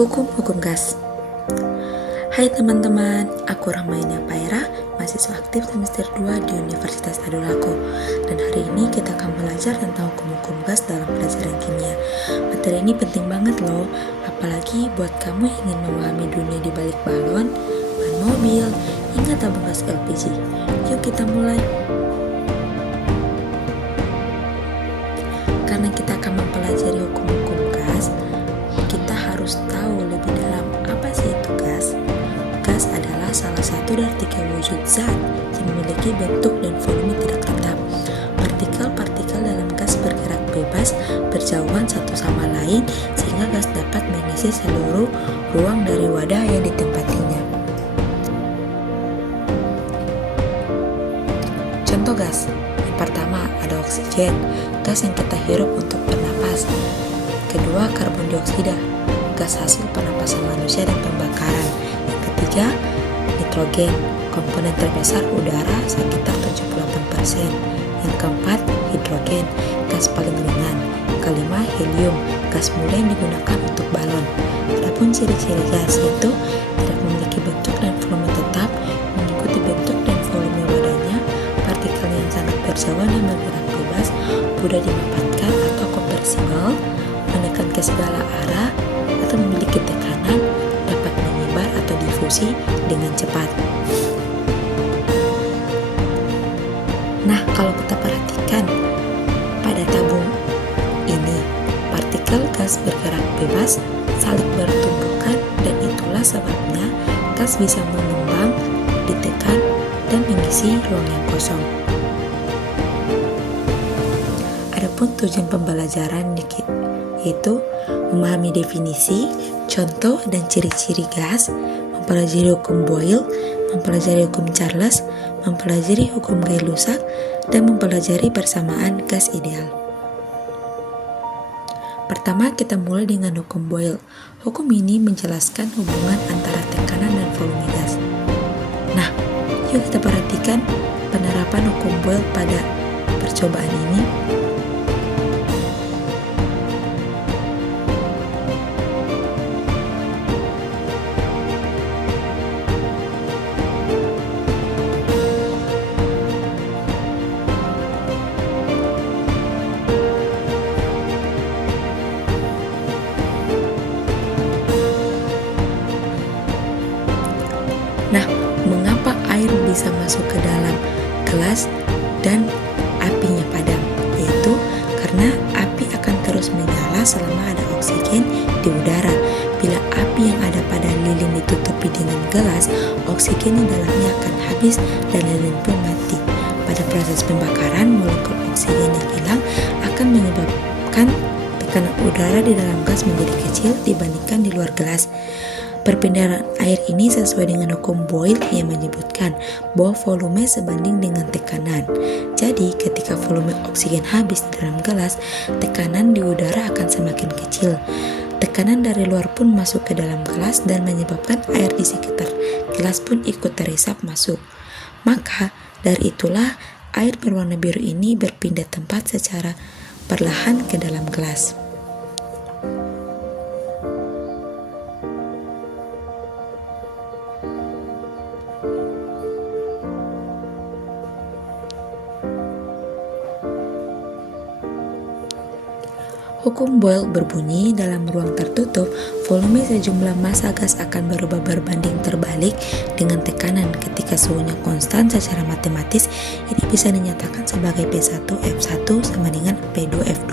Hukum-hukum gas. Hai teman-teman, aku Rahmayana Paira, mahasiswa aktif semester 2 di Universitas Tadulako. Dan hari ini kita akan belajar tentang hukum-hukum gas dalam pelajaran kimia. Materi ini penting banget loh, apalagi buat kamu yang ingin memahami dunia di balik balon, ban mobil, hingga tabung gas LPG. Yuk kita mulai. Karena kita akan mempelajari hukum-hukum gas, kita harus tahu lebih dalam apa sih itu gas. Gas adalah salah satu dari 3 wujud zat yang memiliki bentuk dan volume tidak tetap. Partikel-partikel dalam gas bergerak bebas berjauhan satu sama lain sehingga gas dapat mengisi seluruh ruang dari wadah yang ditempatinya. Contoh gas. Yang pertama ada oksigen, gas yang kita hirup untuk bernapas. Kedua, karbon dioksida, gas hasil pernapasan manusia dan pembakaran. Yang ketiga, nitrogen, komponen terbesar udara sekitar 78%. Yang keempat, hidrogen, gas paling ringan. Kelima, helium, gas mulia yang digunakan untuk balon. Adapun ciri-ciri gas itu tidak memiliki bentuk dan volume tetap, mengikuti bentuk dan volume wadahnya, partikel yang sangat berjauhan dan bergerak bebas, mudah dimanfaatkan atau konversibel, menekan ke segala arah, atau memiliki tekanan, dapat menyebar atau difusi dengan cepat. Nah, kalau kita perhatikan pada tabung ini, partikel gas bergerak bebas saling bertumbukan dan itulah sebabnya gas bisa mengembang, ditekan, dan mengisi ruang yang kosong. Adapun tujuan pembelajaran yaitu memahami definisi, contoh, dan ciri-ciri gas, mempelajari hukum Boyle, mempelajari hukum Charles, mempelajari hukum Gay-Lussac, dan mempelajari persamaan gas ideal. Pertama, kita mulai dengan hukum Boyle. Hukum ini menjelaskan hubungan antara tekanan dan volume gas. Nah, yuk kita perhatikan penerapan hukum Boyle pada percobaan ini. Nah, mengapa air bisa masuk ke dalam gelas dan apinya padam? Yaitu karena api akan terus menyala selama ada oksigen di udara. Bila api yang ada pada lilin ditutupi dengan gelas, oksigen di dalamnya akan habis dan lilin pun mati. Pada proses pembakaran, molekul oksigen yang hilang akan menyebabkan tekanan udara di dalam gas menjadi kecil dibandingkan di luar gelas. Perpindahan air ini sesuai dengan hukum Boyle yang menyebutkan bahwa volume sebanding dengan tekanan. Jadi, ketika volume oksigen habis di dalam gelas, tekanan di udara akan semakin kecil. Tekanan dari luar pun masuk ke dalam gelas dan menyebabkan air di sekitar gelas pun ikut teresap masuk. Maka, dari itulah air berwarna biru ini berpindah tempat secara perlahan ke dalam gelas. Hukum Boyle berbunyi, dalam ruang tertutup, volume sejumlah massa gas akan berubah berbanding terbalik dengan tekanan. Ketika suhunya konstan secara matematis, ini bisa dinyatakan sebagai P1F1 sama dengan P2F2,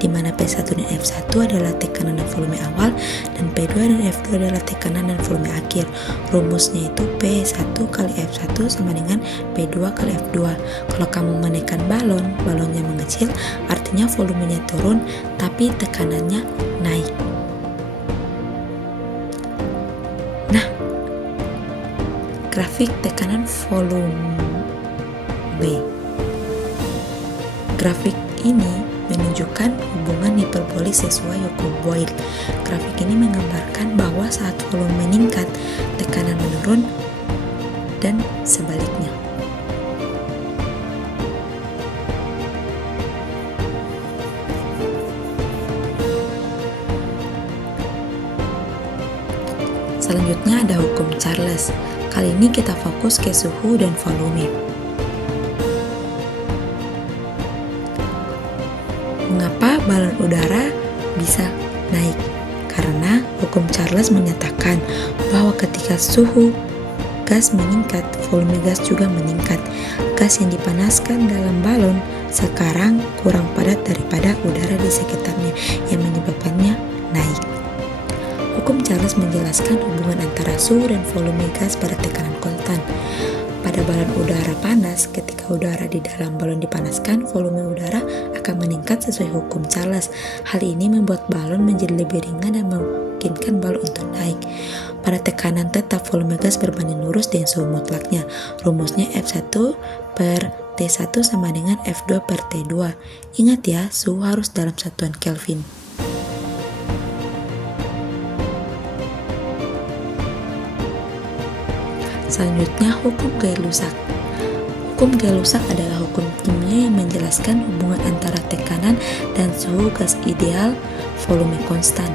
di mana P1 dan F1 adalah tekanan dan volume awal, dan P2 dan F2 adalah tekanan dan volume akhir. Rumusnya itu P1 kali F1 sama dengan P2 kali F2. Kalau kamu menekan balonnya mengecil, artinya volumenya turun, tapi tekanannya naik. Nah, grafik tekanan volume B. Grafik ini menunjukkan hubungan hiperbolik sesuai hukum Boyle. Grafik ini menggambarkan bahwa saat volume meningkat, tekanan menurun, dan sebaliknya. Selanjutnya ada hukum Charles. Kali ini kita fokus ke suhu dan volume. Mengapa balon udara bisa naik? Karena hukum Charles menyatakan bahwa ketika suhu gas meningkat, volume gas juga meningkat. Gas yang dipanaskan dalam balon sekarang kurang padat daripada udara di sekitarnya yang menyebabkannya naik. Hukum Charles menjelaskan hubungan antara suhu dan volume gas pada tekanan konstan. Pada balon udara panas, ketika udara di dalam balon dipanaskan, volume udara akan meningkat sesuai hukum Charles. Hal ini membuat balon menjadi lebih ringan dan memungkinkan balon untuk naik. Pada tekanan tetap, volume gas berbanding lurus dengan suhu mutlaknya. Rumusnya F1 per T1 sama dengan F2 per T2. Ingat ya, suhu harus dalam satuan Kelvin. Selanjutnya, hukum Gay-Lussac. Hukum Gay-Lussac adalah hukum kimia yang menjelaskan hubungan antara tekanan dan suhu gas ideal volume konstan.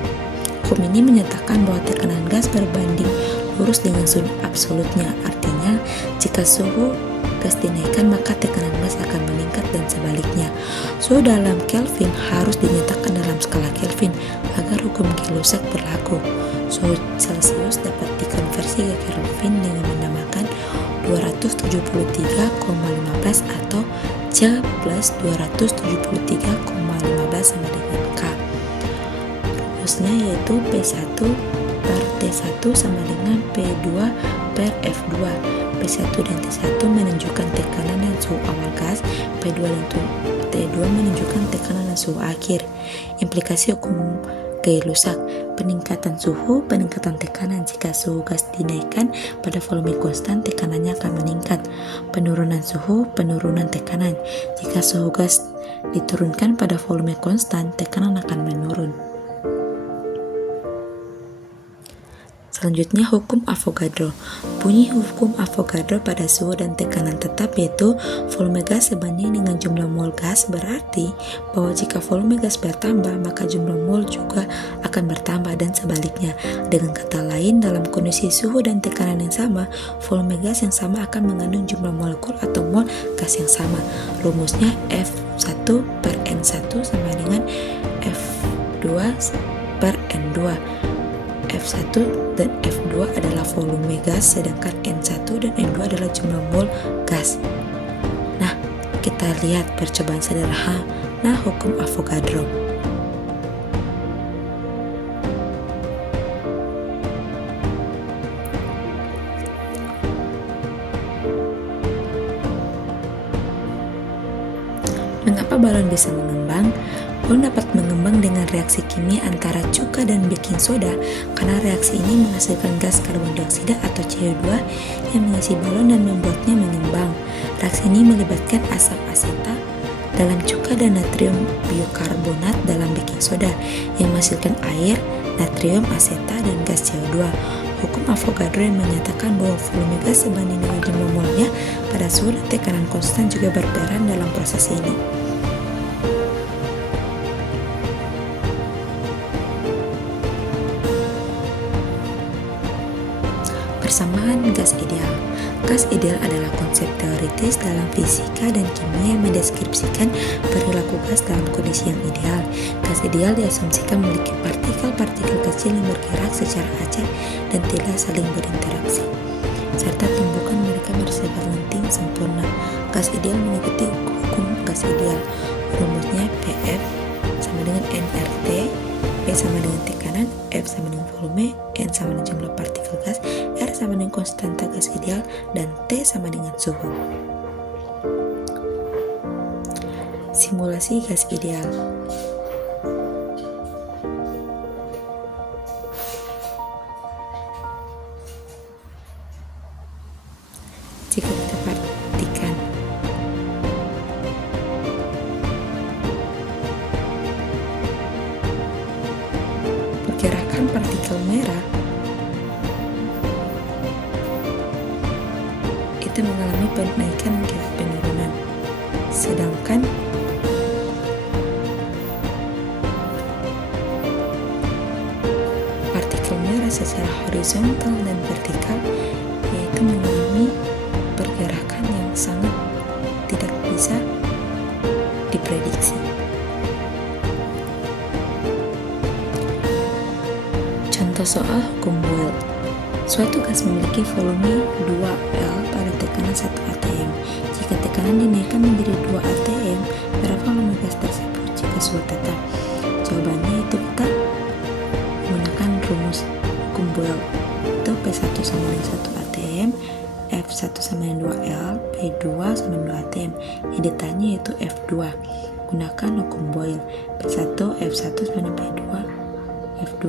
Hukum ini menyatakan bahwa tekanan gas berbanding lurus dengan suhu absolutnya. Artinya, jika suhu gas dinaikkan, maka tekanan gas akan meningkat dan sebaliknya. Suhu dalam Kelvin harus dinyatakan dalam skala Kelvin agar hukum Gay-Lussac berlaku. Suhu Celcius dapat dikonversi ke Kelvin dengan menamakan 273,15 atau C plus 273,15 sama dengan K. Rumusnya yaitu P1 per T1 sama dengan P2 per F2. P1 dan T1 menunjukkan tekanan dan suhu awal gas, P2 dan T2 menunjukkan tekanan dan suhu akhir. Implikasi hukum Gay-Lussac: peningkatan suhu, peningkatan tekanan. Jika suhu gas dinaikkan pada volume konstan, tekanannya akan meningkat. Penurunan suhu, penurunan tekanan. Jika suhu gas diturunkan pada volume konstan, tekanan akan menurun. Selanjutnya, hukum Avogadro. Bunyi hukum Avogadro pada suhu dan tekanan tetap yaitu volume gas sebanding dengan jumlah mol gas, berarti bahwa jika volume gas bertambah, maka jumlah mol juga akan bertambah dan sebaliknya. Dengan kata lain, dalam kondisi suhu dan tekanan yang sama, volume gas yang sama akan mengandung jumlah molekul atau mol gas yang sama. Rumusnya F1 per N1 sama dengan F2 per N2. F1 dan F2 adalah volume gas, sedangkan N1 dan N2 adalah jumlah mol gas. Nah, kita lihat percobaan sederhana hukum Avogadro. Mengapa balon bisa mengembang? Balon dapat mengembang dengan reaksi kimia antara cuka dan baking soda karena reaksi ini menghasilkan gas karbon dioksida atau CO2 yang mengisi balon dan membuatnya mengembang. Reaksi ini melibatkan asam aseta dalam cuka dan natrium biokarbonat dalam baking soda yang menghasilkan air, natrium aseta, dan gas CO2. Hukum Avogadro yang menyatakan bahwa volume gas sebanding dengan jumlah molnya pada suhu dan tekanan konstan juga berperan dalam proses ini. Persamaan gas ideal. Gas ideal adalah konsep teoritis dalam fisika dan kimia yang mendeskripsikan perilaku gas dalam kondisi yang ideal. Gas ideal diasumsikan memiliki partikel-partikel kecil yang bergerak secara acak dan tidak saling berinteraksi, serta tumbukan mereka bersifat lenting sempurna. Gas ideal mengikuti hukum gas ideal. Rumusnya PF sama dengan nRT, P sama dengan tekanan, F sama dengan volume, N sama dengan jumlah partikel gas, R sama dengan konstanta gas ideal, dan T sama dengan suhu. Simulasi gas ideal. Jika kita perhatikan pergerakan partikel merah, itu mengalami penaikan dan penurunan, sedangkan partikel merah secara horizontal dan vertikal, yaitu mengalami pergerakan yang sangat tidak bisa diprediksi. Contoh soal hukum Boyle. Suatu gas memiliki volume 2L pada tekanan 1 atm. Jika tekanan dinaikkan menjadi 2 atm, berapa volume gas tersebut jika suhu tetap? Jawabannya itu kita menggunakan rumus hukum Boyle. Itu P1 sama dengan 1 atm, F1 sama dengan 2L, P2 sama dengan 2 atm. Yang ditanya yaitu F2. Gunakan hukum Boyle. P1, F1 sama dengan P2, F2.